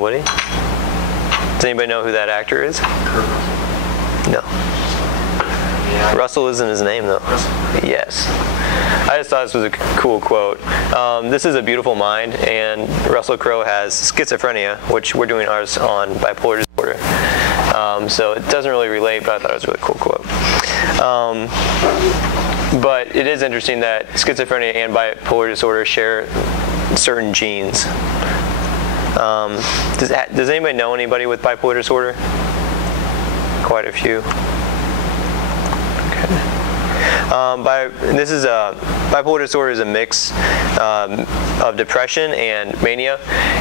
Nobody? Does anybody know who that actor is? No. Yeah. Russell isn't his name, though. Russell. Yes. I just thought this was a cool quote. This is a beautiful mind, and Russell Crowe has schizophrenia, which we're doing ours on bipolar disorder. So it doesn't really relate, but I thought it was a really cool quote. But it is interesting that schizophrenia and bipolar disorder share certain genes. Does anybody know anybody with bipolar disorder? Quite a few. Bipolar disorder is a mix of depression and mania,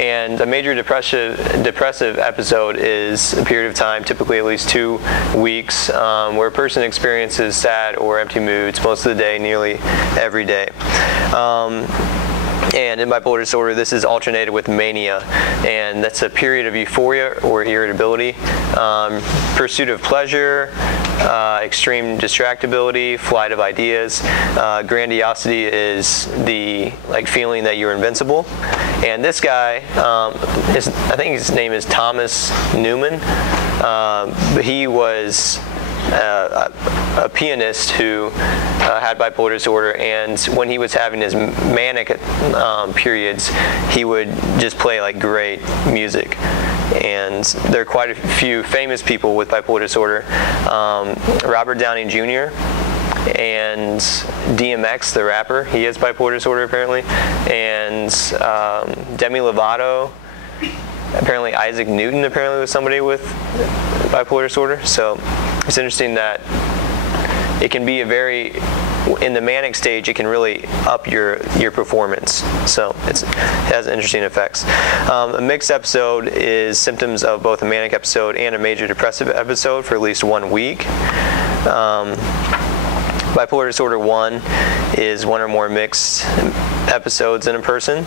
and a major depressive episode is a period of time, typically at least 2 weeks, where a person experiences sad or empty moods most of the day, nearly every day. And in bipolar disorder, this is alternated with mania, and that's a period of euphoria or irritability, pursuit of pleasure, extreme distractibility, flight of ideas. Grandiosity is the feeling that you're invincible. And this guy, I think his name is Thomas Newman. He was a pianist who had bipolar disorder, and when he was having his manic periods, he would just play great music. And there are quite a few famous people with bipolar disorder. Robert Downey Jr. and DMX, the rapper, he has bipolar disorder apparently, and Demi Lovato. Apparently Isaac Newton was somebody with bipolar disorder. So it's interesting that it can be in the manic stage, it can really up your performance. So it has interesting effects. A mixed episode is symptoms of both a manic episode and a major depressive episode for at least 1 week. Bipolar disorder 1 is one or more mixed episodes in a person.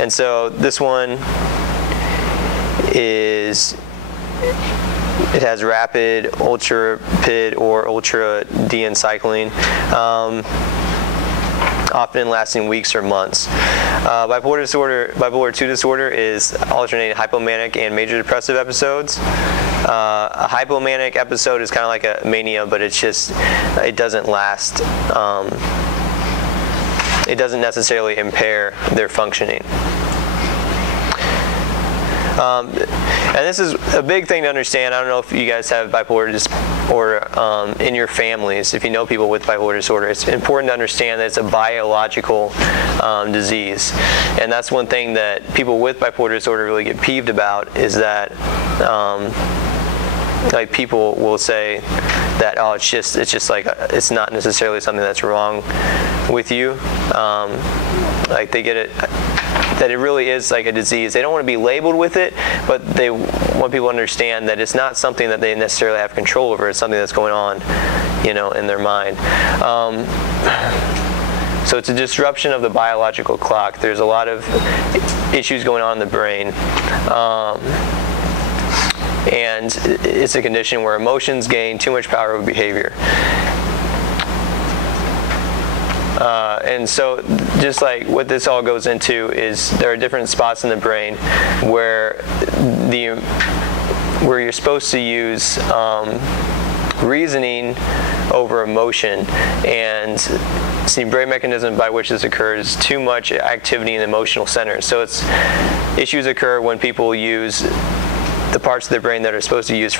And so this one it has rapid, ultra-rapid, or ultra-de-encycling, often lasting weeks or months. Bipolar 2 disorder is alternating hypomanic and major depressive episodes. A hypomanic episode is kind of like a mania, but it doesn't last. It doesn't necessarily impair their functioning. And this is a big thing to understand. I don't know if you guys have bipolar disorder in your families. If you know people with bipolar disorder, it's important to understand that it's a biological disease. And that's one thing that people with bipolar disorder really get peeved about, is that people will say that, oh, it's not necessarily something that's wrong with you. They get it, that it really is like a disease. They don't want to be labeled with it, but they want people to understand that it's not something that they necessarily have control over. It's something that's going on, in their mind. So it's a disruption of the biological clock. There's a lot of issues going on in the brain. And it's a condition where emotions gain too much power over behavior. And so just what this all goes into is there are different spots in the brain where you're supposed to use reasoning over emotion, and the brain mechanism by which this occurs, too much activity in the emotional center. So issues occur when people use the parts of the brain that are supposed to be used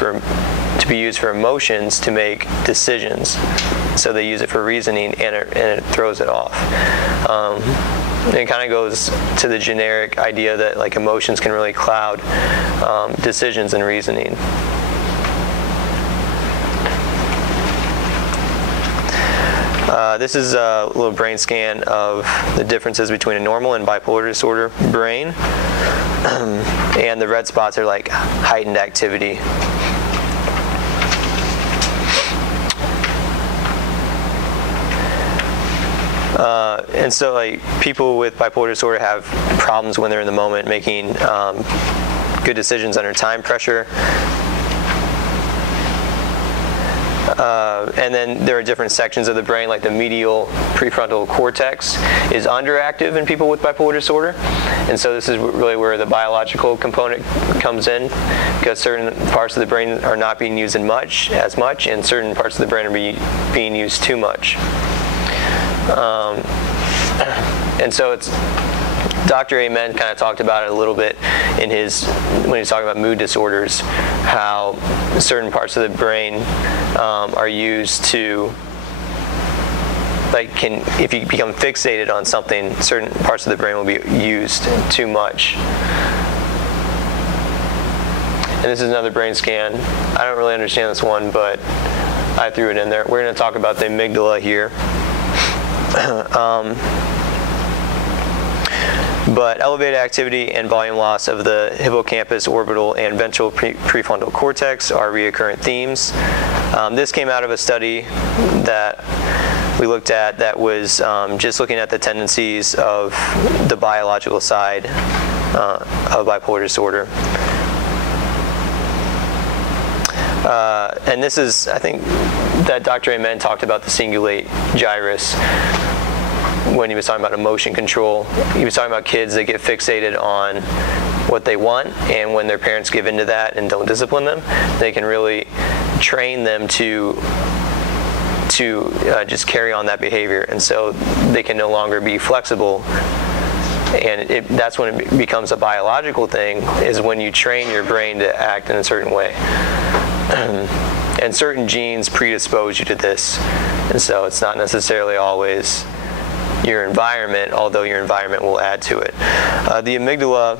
for emotions to make decisions. So they use it for reasoning, and it throws it off. And it kind of goes to the generic idea that emotions can really cloud decisions and reasoning. This is a little brain scan of the differences between a normal and bipolar disorder brain. And the red spots are heightened activity. And so people with bipolar disorder have problems when they're in the moment making good decisions under time pressure. And then there are different sections of the brain, like the medial prefrontal cortex is underactive in people with bipolar disorder. And so this is really where the biological component comes in, because certain parts of the brain are not being used as much, and certain parts of the brain are being used too much. And so it's Dr. Amen kind of talked about it a little bit in when he was talking about mood disorders, how certain parts of the brain are used to, if you become fixated on something, certain parts of the brain will be used too much. And this is another brain scan. I don't really understand this one, but I threw it in there. We're going to talk about the amygdala here. But elevated activity and volume loss of the hippocampus, orbital, and ventral prefrontal cortex are recurrent themes. This came out of a study that we looked at that was just looking at the tendencies of the biological side of bipolar disorder. And this is, I think, that Dr. Amen talked about the cingulate gyrus when he was talking about emotion control. He was talking about kids that get fixated on what they want, and when their parents give into that and don't discipline them, they can really train them to just carry on that behavior, and so they can no longer be flexible. And that's when it becomes a biological thing, is when you train your brain to act in a certain way. And certain genes predispose you to this, and so it's not necessarily always your environment, although your environment will add to it. The amygdala,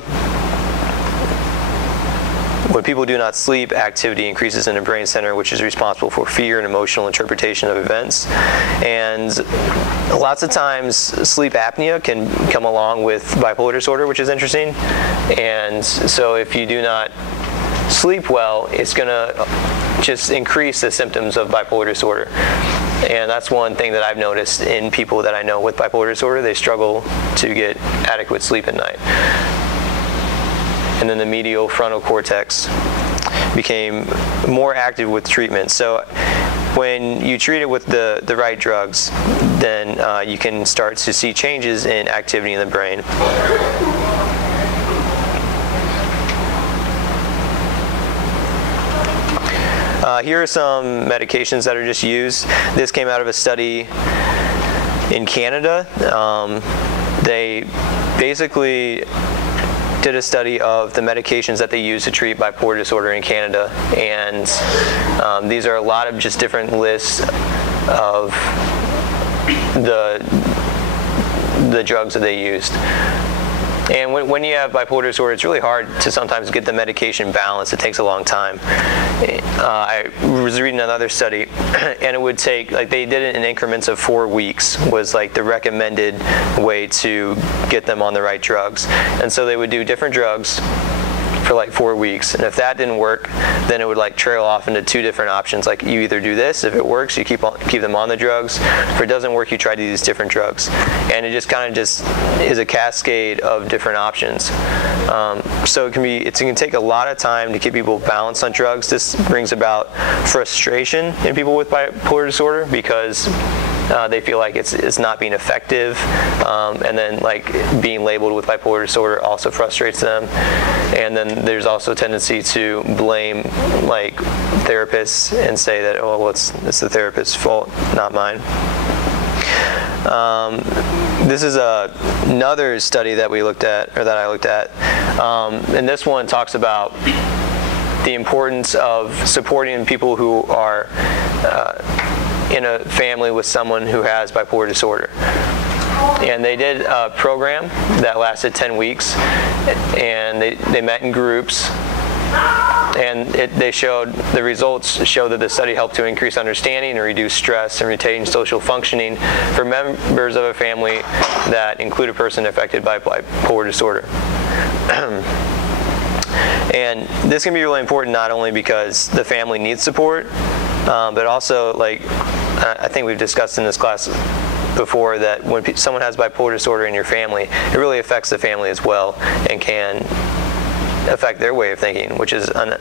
when people do not sleep, activity increases in the brain center, which is responsible for fear and emotional interpretation of events. And lots of times sleep apnea can come along with bipolar disorder, which is interesting. And so if you do not sleep well, it's going to just increase the symptoms of bipolar disorder. And that's one thing that I've noticed in people that I know with bipolar disorder. They struggle to get adequate sleep at night. And then the medial frontal cortex became more active with treatment. So when you treat it with the right drugs, then you can start to see changes in activity in the brain. Here are some medications that are just used. This came out of a study in Canada. They basically did a study of the medications that they use to treat bipolar disorder in Canada, and these are a lot of just different lists of the drugs that they used. And when you have bipolar disorder, it's really hard to sometimes get the medication balanced. It takes a long time. I was reading another study, and it would take, they did it in increments of 4 weeks, was the recommended way to get them on the right drugs. And so they would do different drugs for 4 weeks, and if that didn't work, then it would trail off into 2 different options. You either do this, if it works, you keep them on the drugs. If it doesn't work, you try to use different drugs, and it just kind of is a cascade of different options. So it can take a lot of time to keep people balanced on drugs. This brings about frustration in people with bipolar disorder, because they feel like it's not being effective, and then being labeled with bipolar disorder also frustrates them. And then there's also a tendency to blame therapists and say that, oh, well, it's the therapist's fault, not mine. This is another study that we looked at, or that I looked at, and this one talks about the importance of supporting people who are in a family with someone who has bipolar disorder. And they did a program that lasted 10 weeks, and they met in groups, and the results show that the study helped to increase understanding and reduce stress and retain social functioning for members of a family that include a person affected by bipolar disorder. And this can be really important, not only because the family needs support, but also, I think we've discussed in this class before, that when someone has bipolar disorder in your family, it really affects the family as well, and can affect their way of thinking, which is an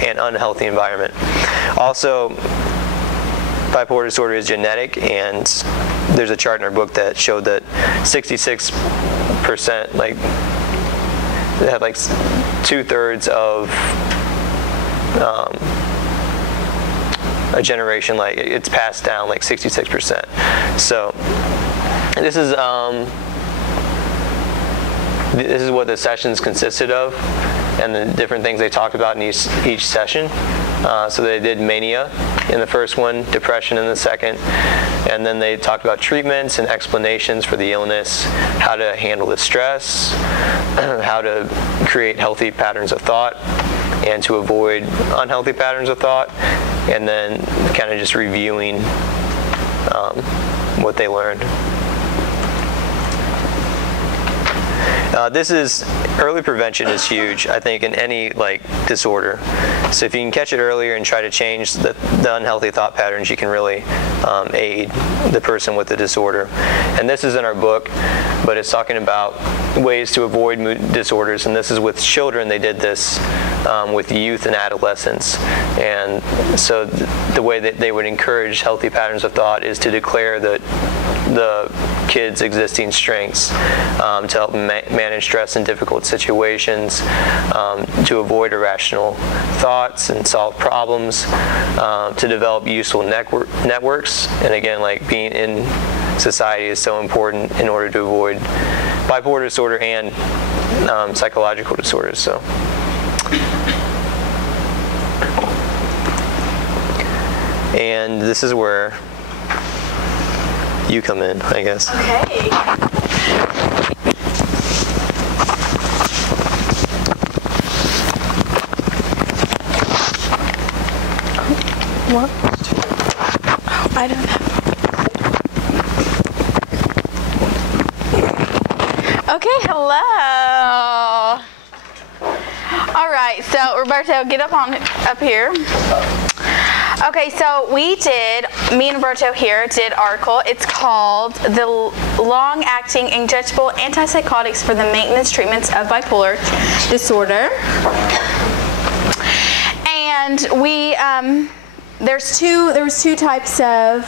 unhealthy environment. Also, bipolar disorder is genetic, and there's a chart in our book that showed that 66%, like, they had like 2/3 of a generation, like it's passed down like 66%. So this is what the sessions consisted of, and the different things they talked about in each session. So they did mania in the first one, depression in the second, and then they talked about treatments and explanations for the illness, how to handle the stress, how to create healthy patterns of thought, and to avoid unhealthy patterns of thought, and then kind of just reviewing what they learned. Early prevention is huge, I think, in any disorder. So if you can catch it earlier and try to change the unhealthy thought patterns, you can really aid the person with the disorder. And this is in our book, but it's talking about ways to avoid mood disorders, and this is with children. They did this with youth and adolescents. And so the way that they would encourage healthy patterns of thought is to declare that the kids' existing strengths to help manage stress in difficult situations, to avoid irrational thoughts and solve problems, to develop useful networks. And again, being in society is so important in order to avoid bipolar disorder and psychological disorders. So. And this is where you come in, I guess. Okay. What? Oh, I don't know. Okay, hello. All right, so Roberto, get up here. Okay, so me and Roberto here did an article. It's called The Long-Acting Injectable Antipsychotics for the Maintenance Treatments of Bipolar Disorder. And there was two types of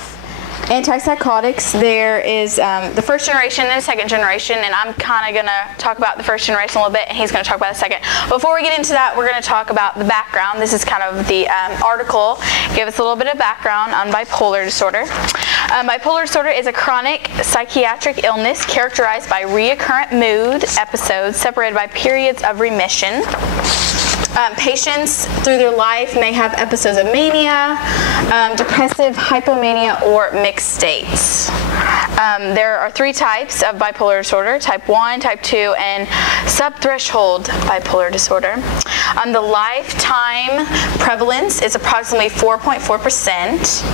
antipsychotics. There is the first generation and the second generation, and I'm kind of going to talk about the first generation a little bit, and he's going to talk about the second. Before we get into that, we're going to talk about the background. This is kind of the article. Give us a little bit of background on bipolar disorder. Bipolar disorder is a chronic psychiatric illness characterized by recurrent mood episodes separated by periods of remission. Patients through their life may have episodes of mania, depressive hypomania, or mixed states. There are three types of bipolar disorder: type 1, type 2, and subthreshold bipolar disorder. The lifetime prevalence is approximately 4.4%.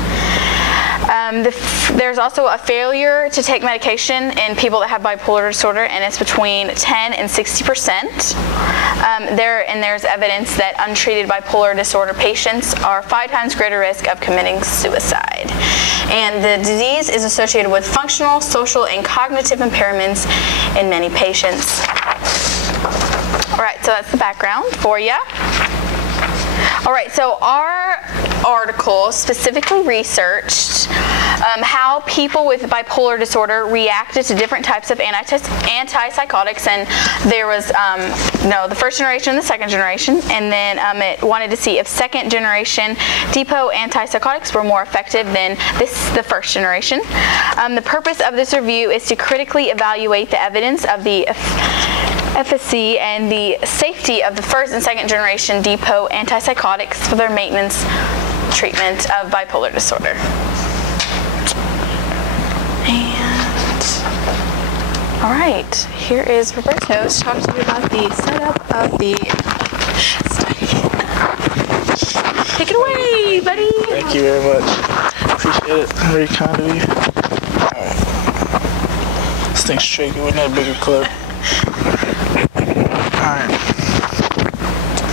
There's also a failure to take medication in people that have bipolar disorder, and it's between 10 and 60%. There's evidence that untreated bipolar disorder patients are 5 times greater risk of committing suicide. And the disease is associated with functional, social, and cognitive impairments in many patients. All right, so that's the background for you. All right, so our article specifically researched how people with bipolar disorder reacted to different types of antipsychotics, and there was the first generation and the second generation, and then it wanted to see if second generation depot antipsychotics were more effective than the first generation. The purpose of this review is to critically evaluate the evidence of the efficacy and the safety of the first and second generation depot antipsychotics for their maintenance treatment of bipolar disorder. And all right, here is Roberto to talk to you about the setup of the study. Take it away, buddy. Thank you very much. Appreciate it. Very kind of you. All right. This thing's tricky. We need a bigger clip. Alright.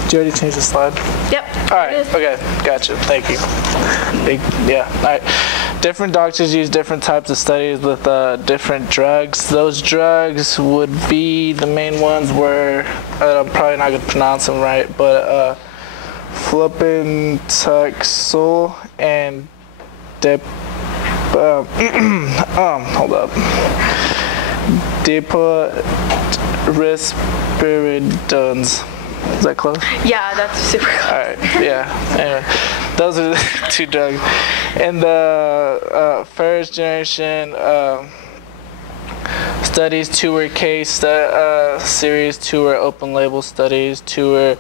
Did you already change the slide? Yep. Alright, okay, gotcha. Thank you. Yeah, alright. Different doctors use different types of studies with different drugs. Those drugs would be, the main ones were, I'm probably not going to pronounce them right, but flupentixol and hold up. Risperidons. Is that close? Yeah, that's super close. All right, yeah. Anyway, those are the 2 drugs. In the first generation studies, 2 were case series, 2 were open label studies, 2 were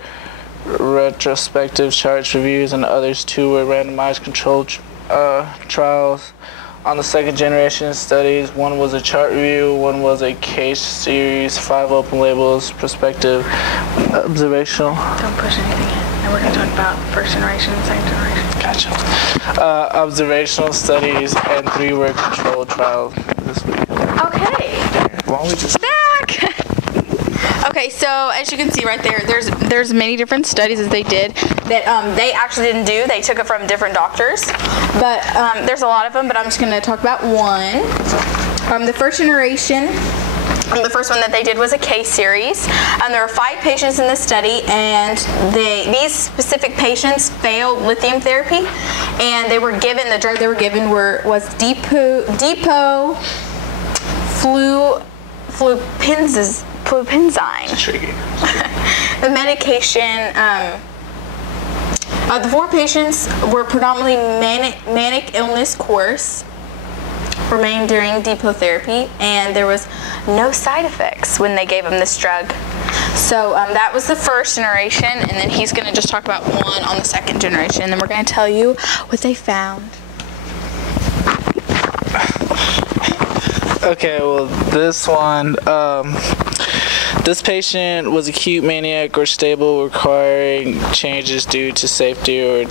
retrospective charts reviews, and others 2 were randomized controlled trials. On the second generation studies, 1 was a chart review, 1 was a case series, 5 open labels, prospective, observational. Don't push anything in. And we're going to talk about first generation and second generation. Gotcha. Observational studies, and 3 were controlled trials this week. Okay. Why don't we just Back. Okay, so as you can see right there, there's many different studies that they did that they actually didn't do. They took it from different doctors, but there's a lot of them. But I'm just going to talk about one. The first generation. The first one that they did was a case series. There were 5 patients in this study, and these specific patients failed lithium therapy, and they were given, the drug they were given was flupenzine. tricky? The medication, the 4 patients were predominantly manic illness course, remained during depot therapy, and there was no side effects when they gave them this drug. So that was the first generation, and then he's going to just talk about 1 on the second generation, and then we're going to tell you what they found. Okay, well, this one, this patient was acute maniac or stable, requiring changes due to safety or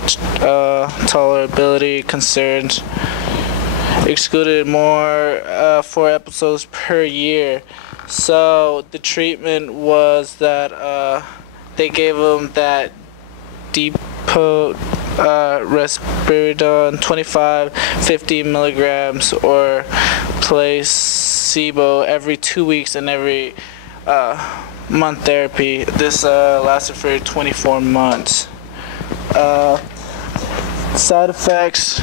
tolerability concerns. Excluded more 4 episodes per year. So the treatment was that they gave him that risperidone 50 milligrams or placebo every 2 weeks and every month therapy. This lasted for 24 months. Side effects.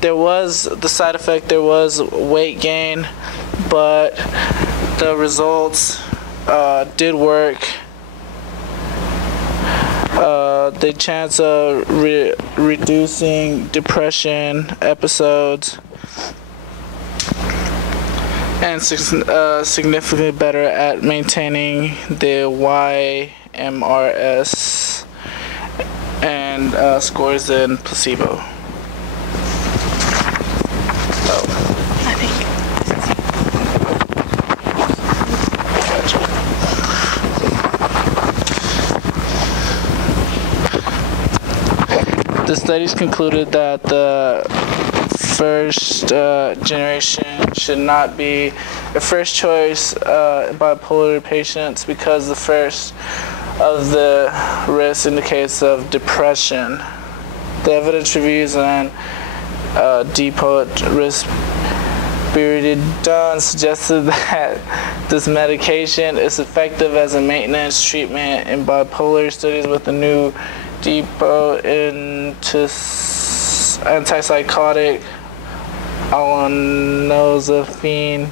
There was weight gain, but the results did work. The chance of reducing depression episodes, and significantly better at maintaining the YMRS and scores than placebo. I think. The studies concluded that the first generation should not be a first choice in bipolar patients because the first of the risks indicates of depression. The evidence reviews and depot risperidone suggested that this medication is effective as a maintenance treatment in bipolar studies with the new depot antipsychotic olanzapine.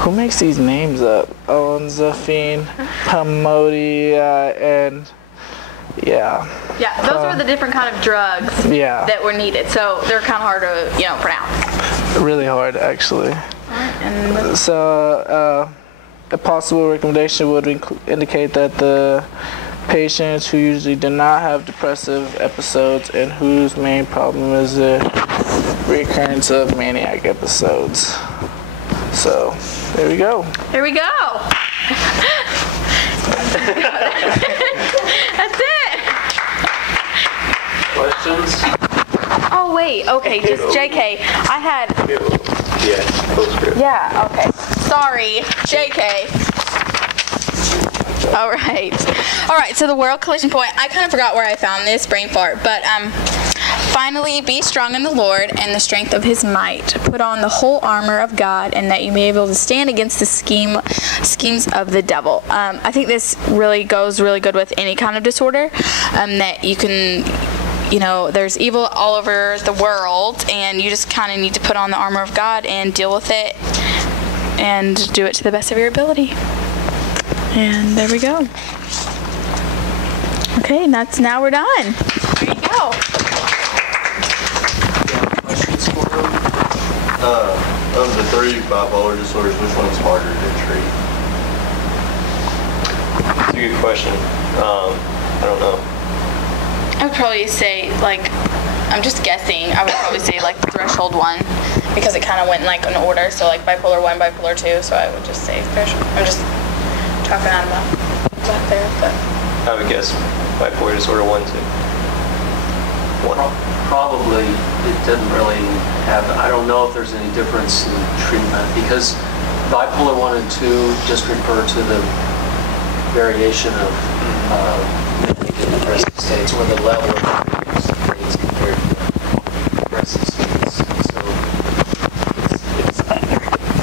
Who makes these names up? Olanzapine, Pamodia, and yeah. Yeah, those were the different kind of drugs that were needed. So they're kind of hard to, pronounce. Really hard, actually. So a possible recommendation would indicate that the patients who usually do not have depressive episodes and whose main problem is the recurrence of maniac episodes. So, there we go. Here we go. That's it. Questions? Oh, wait. Okay, just JK. I had... Yeah, postscript. Yeah, okay. Sorry, JK. All right, so the world collision point, I kind of forgot where I found this, brain fart, but finally, be strong in the Lord and the strength of his might. Put on the whole armor of God, and that you may be able to stand against the schemes of the devil. I think this really goes really good with any kind of disorder, that you can there's evil all over the world, and you just kind of need to put on the armor of God and deal with it and do it to the best of your ability. And there we go. Okay, now we're done. There you go. Questions for him? Of the 3 bipolar disorders, which one's harder to treat? It's a good question. I don't know. I would probably say, I'm just guessing, I would probably say, the threshold 1, because it kind of went, in order, so, bipolar 1, bipolar 2, so I would just say threshold. I'm just talking out about there, but... I would guess bipolar disorder 1, 2. 1. Probably it doesn't really have, I don't know if there's any difference in treatment, because bipolar 1 and 2 just refer to the variation of depressive states, or the level of depressive states compared to the depressive states. So it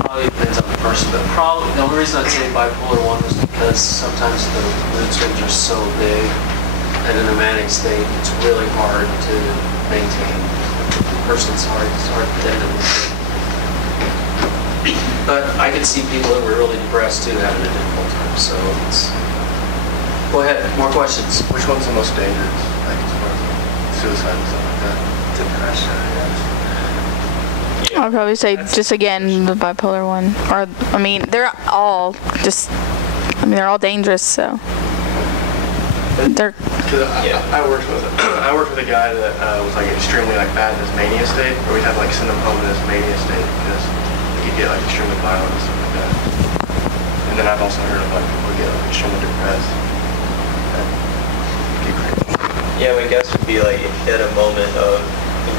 probably depends on the person, but probably the only reason I'd say bipolar 1 was because sometimes the mood swings are so big that in a manic state it's really hard to maintain. The person's hard for them to maintain. But I could see people that were really depressed too having a difficult time. So it's. Go ahead. More questions. Which one's the most dangerous? As far as suicide and stuff like that? Depression, I guess. I'll probably say just again the bipolar 1. Or they're all they're all dangerous. So they're. I worked with a guy that was extremely bad in his mania state, or we'd have send him home in his mania state because he could get extremely violent and stuff like that. And then I've also heard of people get extremely depressed. Yeah, my guess would be if you had a moment of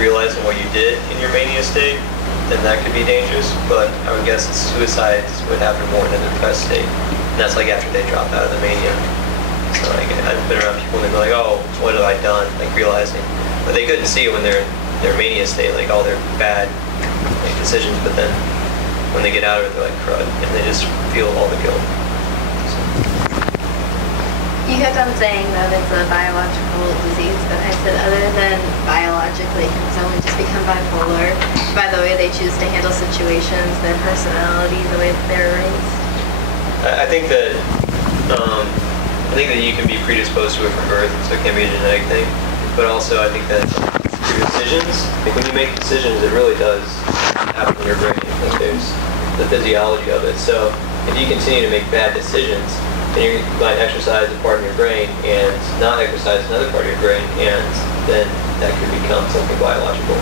realizing what you did in your mania state, then that could be dangerous. But I would guess suicides would happen more in a depressed state. And that's after they drop out of the mania. So I've been around people and they're oh, what have I done? Realizing. But they couldn't see it when they're in their mania state, all their bad decisions. But then when they get out of it, they're crud. And they just feel all the guilt. You kept on saying that it's a biological disease, but I said other than biologically, can someone just become bipolar by the way they choose to handle situations, their personality, the way that they're raised? I think that you can be predisposed to it from birth, so it can be a genetic thing. But also, I think that your decisions, when you make decisions, it really does happen in your brain. There's the physiology of it. So if you continue to make bad decisions, then you might exercise a part of your brain and not exercise another part of your brain, and then that could become something biological.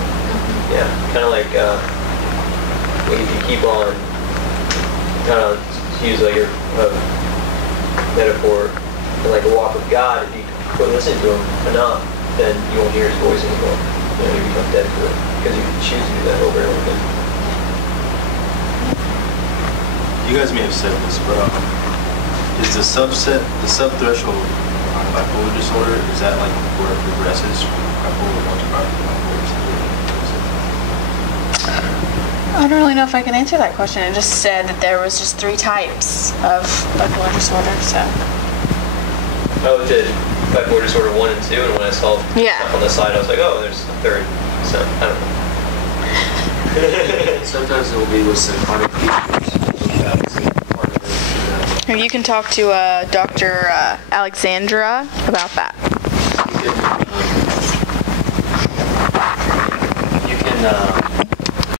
Yeah, kind of if you keep on, to use your metaphor, a walk with God, if you quit listening to Him enough, then you won't hear His voice anymore. You become dead to it because you can choose to do that over and over again. You guys may have said this, but is the sub-threshold on bipolar disorder, is that where it progresses from bipolar 1 to bipolar 2? I don't really know if I can answer that question. It just said that there was just 3 types of bipolar disorder, so. Oh, it did. Bipolar disorder 1 and 2, and when I saw stuff on the side, I was oh, there's a 3rd. So, I don't know. Sometimes it will be with psychotic features. You can talk to Dr. Alexandra about that.